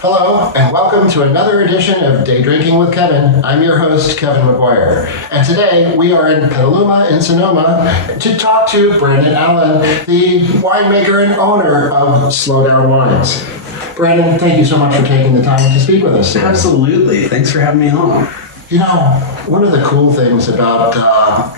Hello, and welcome to another edition of Day Drinking with Kevin. I'm your host, Kevin McGuire. And today we are in Petaluma in Sonoma to talk to Brandon Allen, the winemaker and owner of Slo Down Wines. Brandon, thank you so much for taking the time to speak with us today. Absolutely. Thanks for having me on. You know, one of the cool things about,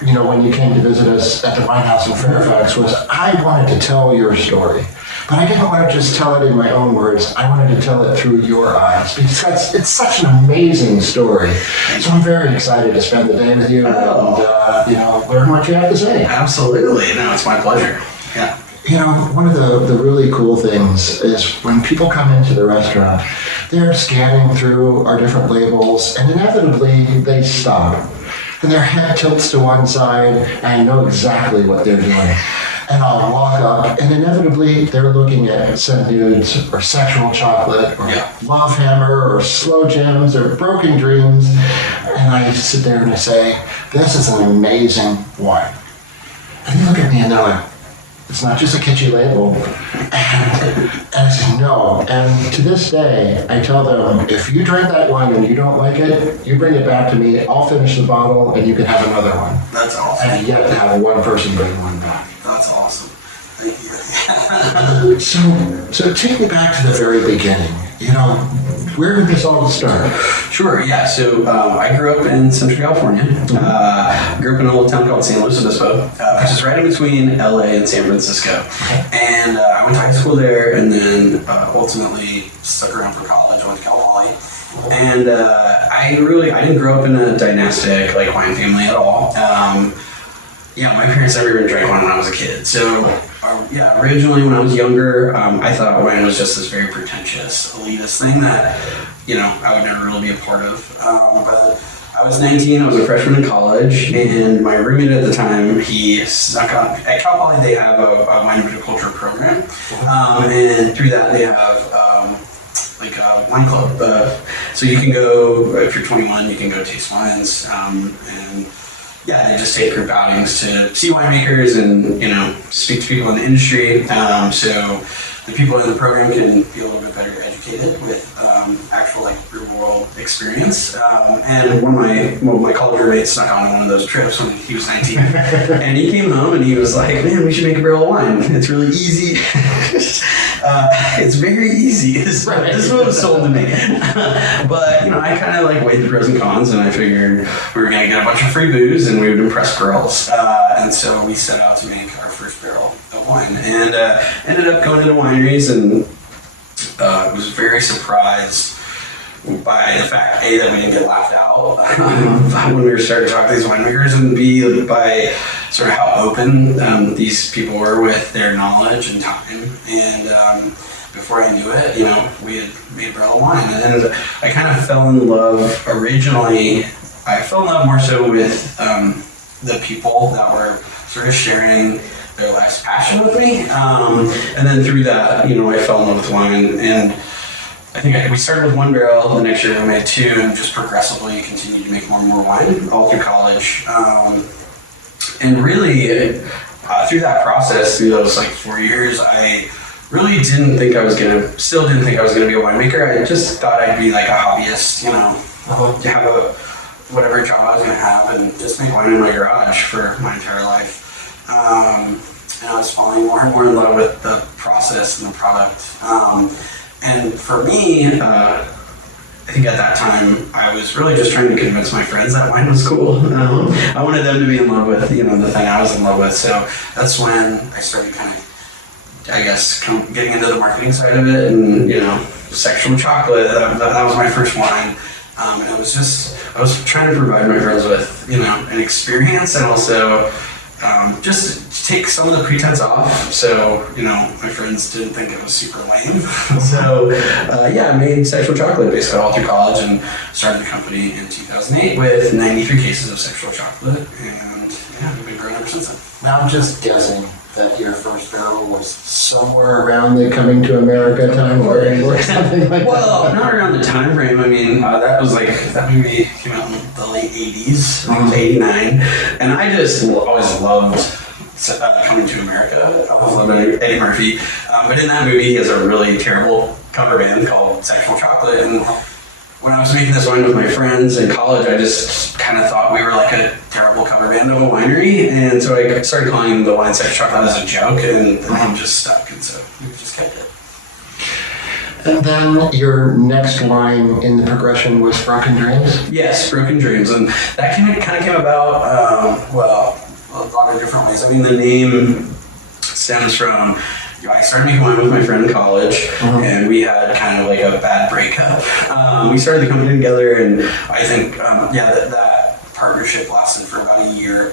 when you came to visit us at the Wine House in Fairfax was I wanted to tell your story. But I didn't want to just tell it in my own words. I wanted to tell it through your eyes because it's such an amazing story. So I'm very excited to spend the day with you and learn what you have to say. Absolutely. No, it's my pleasure. Yeah. You know, one of the really cool things is when people come into the restaurant, they're scanning through our different labels, and inevitably they stop. And their head tilts to one side, and I know exactly what they're doing. And I'll walk up, and inevitably they're looking at some Nudes, or Sexual Chocolate, or Love Hammer, or Slo Jams, or Broken Dreams. And I sit there and I say, this is an amazing wine. And they look at me and they're like, it's not just a kitschy label. And I say, no. And to this day, I tell them, if you drink that wine and you don't like it, you bring it back to me, I'll finish the bottle, and you can have another one. That's awesome. I've yet to have one person bring one back. That's awesome. Thank you. So take me back to the very beginning. You know, where did this all start? Sure, yeah. So I grew up in Central California. Grew up in a little town called San Luis Obispo, which is right in between LA and San Francisco. And I went to high school there and then ultimately stuck around for college. I went to Cal Poly. And I didn't grow up in a dynastic wine family at all. My parents never even drank wine when I was a kid. So, originally when I was younger, I thought wine was just this very pretentious, elitist thing that, I would never really be a part of. But I was 19, I was a freshman in college, and my roommate at the time, he snuck on. At Cal Poly, they have a wine viticulture program, and through that they have a wine club. So you can go, if you're 21, you can go taste wines, and they just take group outings to see winemakers and, speak to people in the industry. So the people in the program can be a little bit better educated with actual real world experience. And one of my college roommates snuck on one of those trips when he was 19. And he came home and he was like, man, we should make a barrel of wine. It's really easy. It's very easy. This is what was sold to me. But, I kind of weighed the pros and cons, and I figured we were going to get a bunch of free booze and we would impress girls. And so we set out to make our first barrel of wine, and ended up going into wineries, and was very surprised by the fact, A, that we didn't get laughed out when we were starting to talk to these winemakers, and B, by sort of how open these people were with their knowledge and time. And before I knew it, we had made a barrel of wine. And I kind of fell in love originally. I fell in love more so with the people that were sort of sharing their life's passion with me. And then through that, I fell in love with wine. And I think we started with one barrel. The next year we made two, and just progressively continued to make more and more wine all through college. And really, through that process, through those 4 years, I really still didn't think I was going to be a winemaker. I just thought I'd be a hobbyist, to have whatever job I was going to have and just make wine in my garage for my entire life. And I was falling more and more in love with the process and the product. And for me, I think at that time, I was really just trying to convince my friends that wine was cool. I wanted them to be in love with, the thing I was in love with. So that's when I started getting into the marketing side of it, and, Sexual Chocolate, that was my first wine. And it was I was trying to provide my friends with, an experience, and also just take some of the pretense off, so my friends didn't think it was super lame. So I made Sexual Chocolate basically all through college, and started the company in 2008 with 93 cases of Sexual Chocolate, and we've been growing ever since then. Now I'm just guessing that your first barrel was somewhere around the Coming to America time frame or something like that. Well, not around the time frame. I mean, that movie came out in the late 80s, I think it was 89, and I just always loved Coming to America. I always loved Eddie Murphy, but in that movie he has a really terrible cover band called Sexual Chocolate, and when I was making this wine with my friends in college, I just kind of thought we were like a terrible cover band of a winery, and so I started calling the wine Sexual Chocolate as a joke, and the name just stuck, and so we just kept it. And then your next wine in the progression was Broken Dreams? Yes, Broken Dreams, and that kind of came about, well, a lot of different ways. I mean, the name stems from, I started making wine with my friend in college, and we had kind of like a bad breakup. We started the company together, and I think, that partnership lasted for about a year.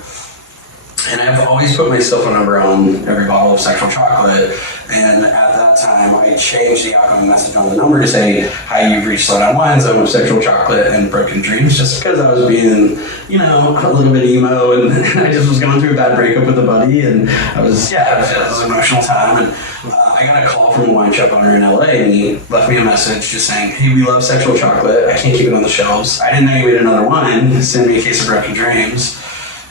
And I've always put my cell phone number on every bottle of Sexual Chocolate, and at that time I changed the outgoing message on the number to say, "Hi, you've reached Slo Down Wines, I'm with Sexual Chocolate and Broken Dreams," just because I was being, a little bit emo, and I just was going through a bad breakup with a buddy, and it was an emotional time, and I got a call from a wine shop owner in LA, and he left me a message just saying, "Hey, we love Sexual Chocolate, I can't keep it on the shelves. I didn't know you made another wine, send me a case of Broken Dreams,"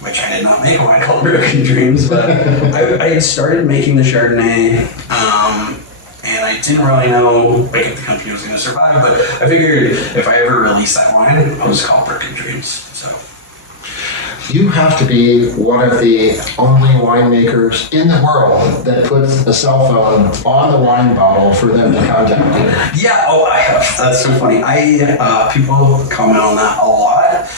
which I did not make a wine called Broken Dreams, but I had started making the Chardonnay, and I didn't really know if the company was going to survive, but I figured if I ever release that wine, I would just call it Broken Dreams. So You have to be one of the only winemakers in the world that puts a cell phone on the wine bottle for them to contact you. yeah, I have. That's so funny. People comment on that a lot.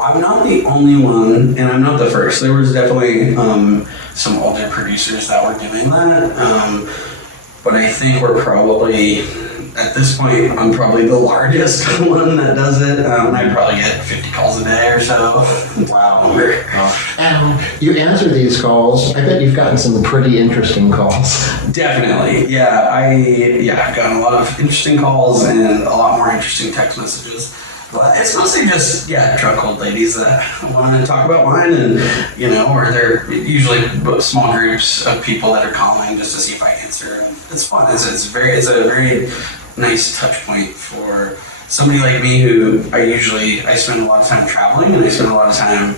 I'm not the only one, and I'm not the first. There was definitely some older producers that were doing that, but I think we're probably, at this point, I'm probably the largest one that does it. I probably get 50 calls a day or so. Wow. And you answer these calls. I bet you've gotten some pretty interesting calls. Definitely. Yeah, I've gotten a lot of interesting calls and a lot more interesting text messages. But it's mostly just, drunk old ladies that want to talk about wine, and, or they're usually small groups of people that are calling just to see if I answer. And it's fun. It's a very nice touch point for somebody like me who I spend a lot of time traveling, and I spend a lot of time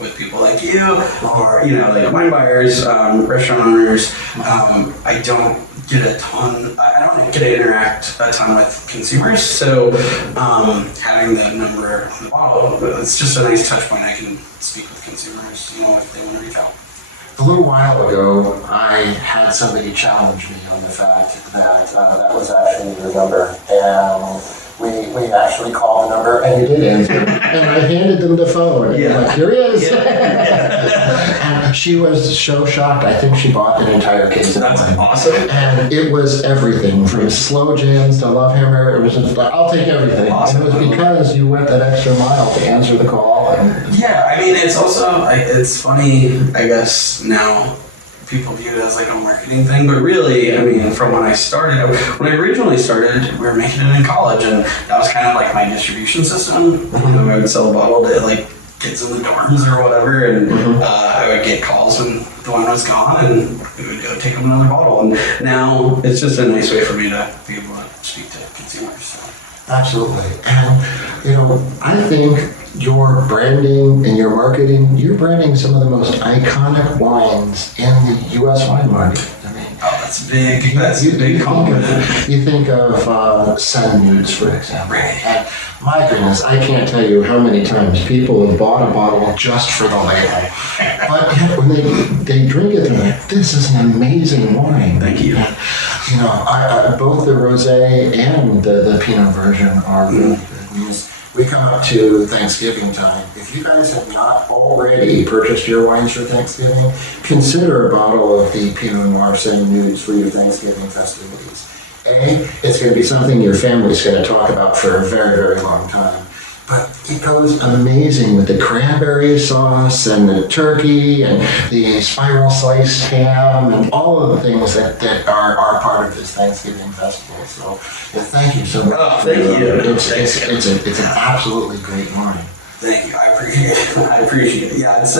with people like you, or, like wine buyers, restaurant owners. I don't get to interact a ton with consumers, so having the number on the bottle, it's just a nice touch point. I can speak with consumers, if they want to reach out. A little while ago, I had somebody challenge me on the fact that that was actually your number, and we actually called the number, and you did answer, and I handed them the phone, and like, here he is. And she was so shocked. I think she bought an entire case of That's wine. awesome. And it was everything from Slo Jams to Love Hammer. It was just like, I'll take everything. Awesome. And it was because you went that extra mile to answer the call. And It's also, it's funny, I guess, now people view it as like a marketing thing, but really, from when I originally started, we were making it in college, and that was kind of like my distribution system. I would sell a bottle to like kids in the dorms or whatever, and I would get calls when the wine was gone, and we would go take them another bottle. And now it's just a nice way for me to be able to speak to consumers. So. Absolutely. And, I think your branding and your marketing, you're branding some of the most iconic wines in the U.S. wine market. That's big. That's a big compliment. You think of Nudes, for example. Right. And my goodness, I can't tell you how many times people have bought a bottle just for the label. But yet when they drink it, they're like, this is an amazing wine. Thank you. And, both the rosé and the Pinot version are really good. We come up to Thanksgiving time. If you guys have not already purchased your wines for Thanksgiving, consider a bottle of the Pinot Noir Nudes for your Thanksgiving festivities. It's going to be something your family's going to talk about for a very, very long time. But it goes amazing with the cranberry sauce and the turkey and the spiral sliced ham and all of the things that are part of this Thanksgiving festival. So thank you so much. Oh, thank you. It's an absolutely great wine. Thank you. I appreciate it. Yeah, it's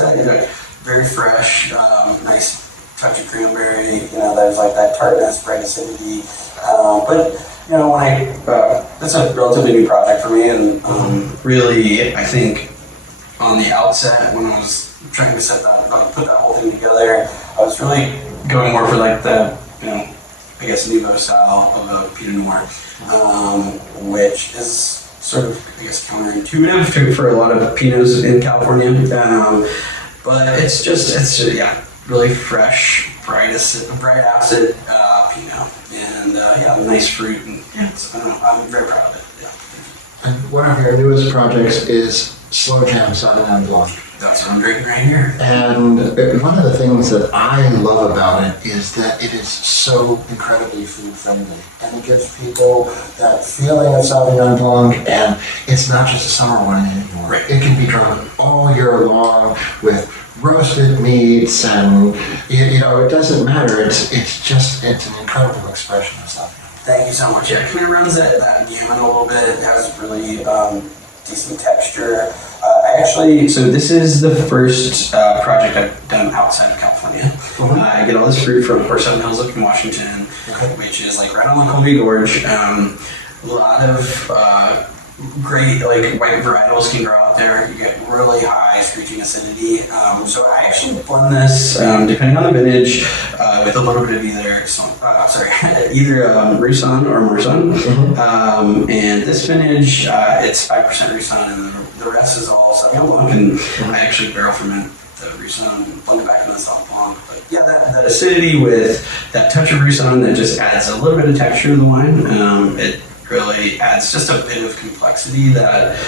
very fresh, nice touch of cranberry. There's like that tartness, bright acidity. But it's a relatively new project for me, and really, I think on the outset when I was trying to put that whole thing together, I was really going more for like the I guess, nouveau style of a Pinot Noir, which is sort of, I guess, counterintuitive for a lot of Pinots in California. But it's really fresh, bright acid Pinot, and nice fruit, and I'm very proud of it. Yeah. And one of your newest projects is Slo Jams on Blanc. That's what I'm drinking right here. And one of the things that I love about it is that it is so incredibly food friendly, and it gives people that feeling of Sauvignon Blanc, and it's not just a summer wine anymore. Right. It can be drunk all year long with roasted meats, and it doesn't matter. It's an incredible expression of Sauvignon. Thank you so much. Yeah, it kind of runs that gamut a little bit. It has really decent texture. So this is the first project I've done outside of California. Mm-hmm. I get all this fruit from Horse Heaven Hills up in Washington, which is like right on the Columbia Gorge. A lot of great white varietals can grow out there. You get really high screeching acidity. So I actually blend this, depending on the vintage, with a little bit of either Roussanne or Marsanne. Mm-hmm. And this vintage, it's 5% Roussanne, and the rest is all Sauvignon Blanc. And I actually barrel ferment the Roussanne and blend it back in the Sauvignon Blanc. But yeah, that acidity with that touch of Roussanne that just adds a little bit of texture to the wine. It really adds just a bit of complexity that,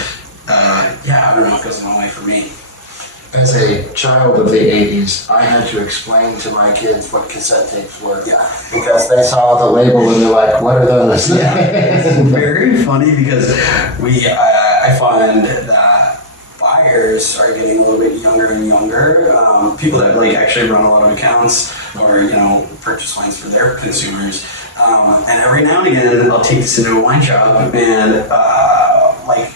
I don't know, it goes a long way for me. As a child of the 80s, I had to explain to my kids what cassette tapes were. Yeah. Because they saw the label and they're like, what are those? Yeah. It's very funny because I find that buyers are getting a little bit younger and younger. People that actually run a lot of accounts or, purchase wines for their consumers. And every now and again, I'll take this into a wine shop and,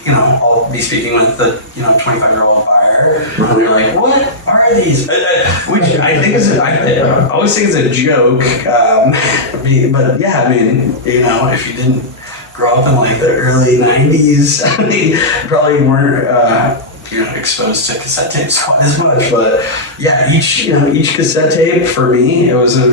I'll be speaking with the, 25-year-old buyer, and they're like, what are these? Which I think I always think it's a joke. But yeah, I mean, if you didn't grow up in the early 90s, you probably weren't, exposed to cassette tapes quite as much, but yeah, each cassette tape for me, it was a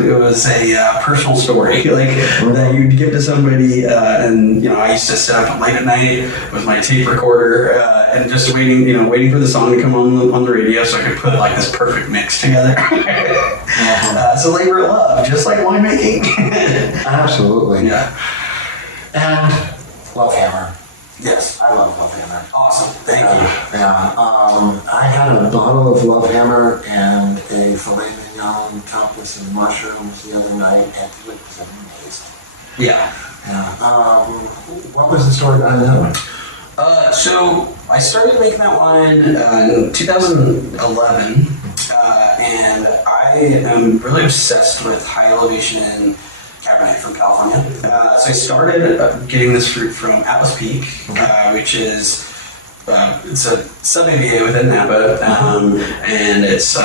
personal story that you'd give to somebody, and I used to sit up late at night with my tape recorder and just waiting for the song to come on the radio so I could put this perfect mix together. It's a labor of love, just like winemaking. Absolutely. Yeah. And Love Hammer. Yes. I love Love Hammer. Awesome. Thank you. I had a bottle of Love Hammer and a filet mignon topped with some mushrooms the other night, and it was amazing. Yeah. What was the story behind that one? So I started making that wine in 2011, and I am really obsessed with high elevation Cabernet from California. So I started getting this fruit from Atlas Peak, which is it's a sub-AVA within Napa, and it's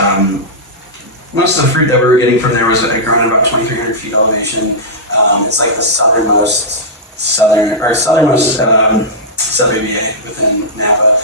most of the fruit that we were getting from there was grown at about 2,300 feet elevation. It's the southernmost sub-AVA within Napa,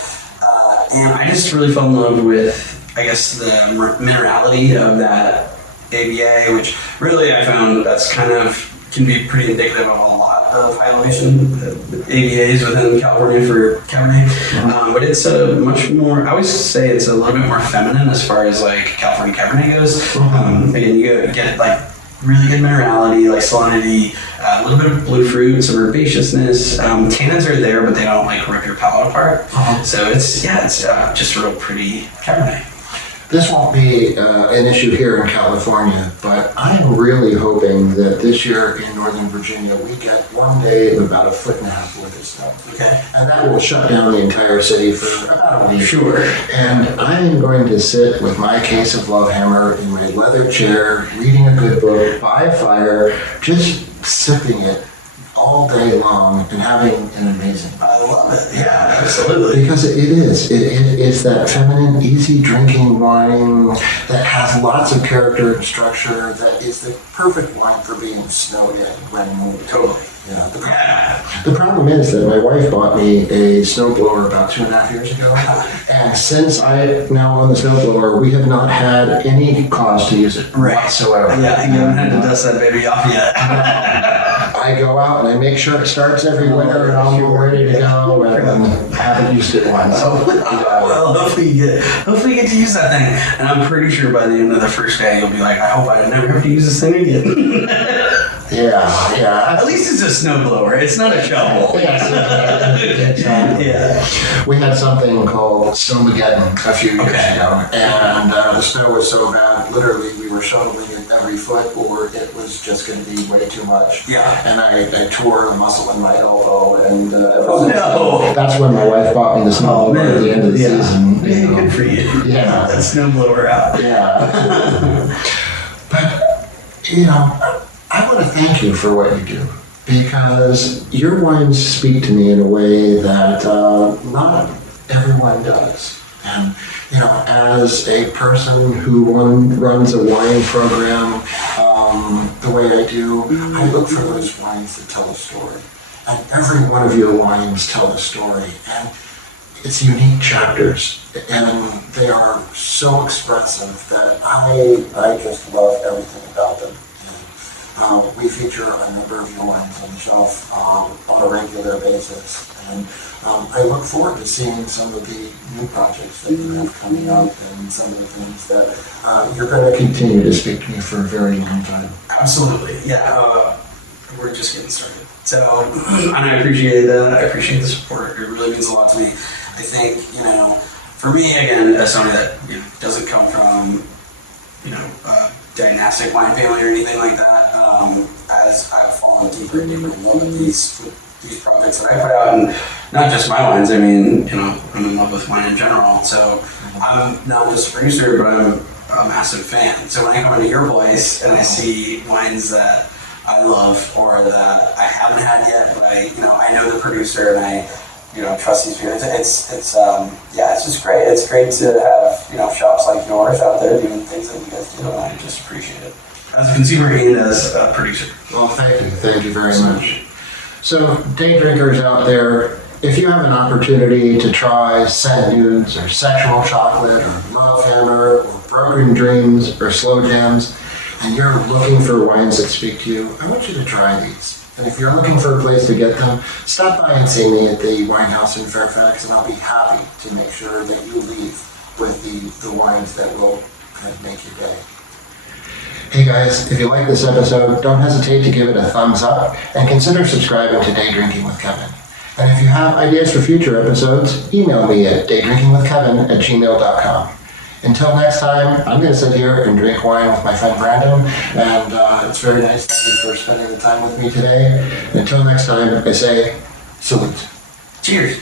and I just really fell in love with, I guess, the minerality of that AVA, which really I found that's can be pretty indicative of a lot of high elevation AVAs within California for Cabernet. But it's a much more, I always say it's a little bit more feminine as far as California Cabernet goes. Again, you get really good minerality, salinity, a little bit of blue fruit, some herbaceousness. Tannins are there, but they don't rip your palate apart. So it's just a real pretty Cabernet. This won't be an issue here in California, but I'm really hoping that this year in Northern Virginia we get one day of about 1.5 foot worth of snow. Okay. And that will shut down the entire city for about a week. Sure. And I'm going to sit with my case of Love Hammer in my leather chair, reading a good book by a fire, just sipping it all day long and having an amazing time. I love it. Yeah, absolutely. Because it is that feminine, easy drinking wine that that has lots of character and structure, that is the perfect wine for being snowed in when Totally. yeah, the problem is that my wife bought me a snowblower about 2.5 years ago, and since I now own the snowblower, we have not had any cause to use it whatsoever. Yeah, you haven't had to dust that baby off yet. I go out and I make sure it starts every winter, and I'm ready to go, and I haven't used it once. Well, hopefully you get to use that thing, and I'm pretty sure by the end of the first day you'll be like, I hope I never have to use this thing again. Yeah. At least it's a snowblower. It's not a shovel. Yeah. We had something called Snowmageddon a few years ago, and the snow was so bad, literally we were shoveling it every foot, or it was just going to be way too much. Yeah. And I tore a muscle in my elbow, and that's when my wife bought me the snowblower at the end of the season. Yeah, good for you. Yeah. That snowblower out. Yeah. But, I want to thank you for what you do, because your wines speak to me in a way that not everyone does. And, as a person who runs a wine program the way I do, I look for those wines that tell a story. And every one of your wines tell a story. And it's unique chapters, and they are so expressive that I just love everything about them. We feature a number of your wines on the shelf on a regular basis, and I look forward to seeing some of the new projects that you have coming up, and some of the things that you're going to continue to speak to me for a very long time. Absolutely, yeah. We're just getting started, so and I appreciate the support. It really means a lot to me. I think for me, again, as somebody that doesn't come from dynastic wine family or anything like that, as I've fallen deeper and deeper in love with these projects that I put out, and not just my wines. I mean, I'm in love with wine in general. So I'm not just a producer, but I'm a massive fan. So when I come into your place and I see wines that I love or that I haven't had yet, but I know the producer and I trust these people. It's just great. It's great to have shops like yours out there doing things that you guys do, and I just appreciate it as a consumer and as a producer. Well, thank you very much. So, day drinkers out there, if you have an opportunity to try Scent Nudes or Sexual Chocolate or Love Hammer or Broken Dreams or Slo Jams, and you're looking for wines that speak to you, I want you to try these. And if you're looking for a place to get them, stop by and see me at the Wine House in Fairfax, and I'll be happy to make sure that you leave with the wines that will kind of make your day. Hey guys, if you like this episode, don't hesitate to give it a thumbs up and consider subscribing to Day Drinking with Kevin. And if you have ideas for future episodes, email me at daydrinkingwithkevin@gmail.com. Until next time, I'm going to sit here and drink wine with my friend Brandon, and it's very nice. Thank you for spending the time with me today. Until next time, I say salute. Cheers.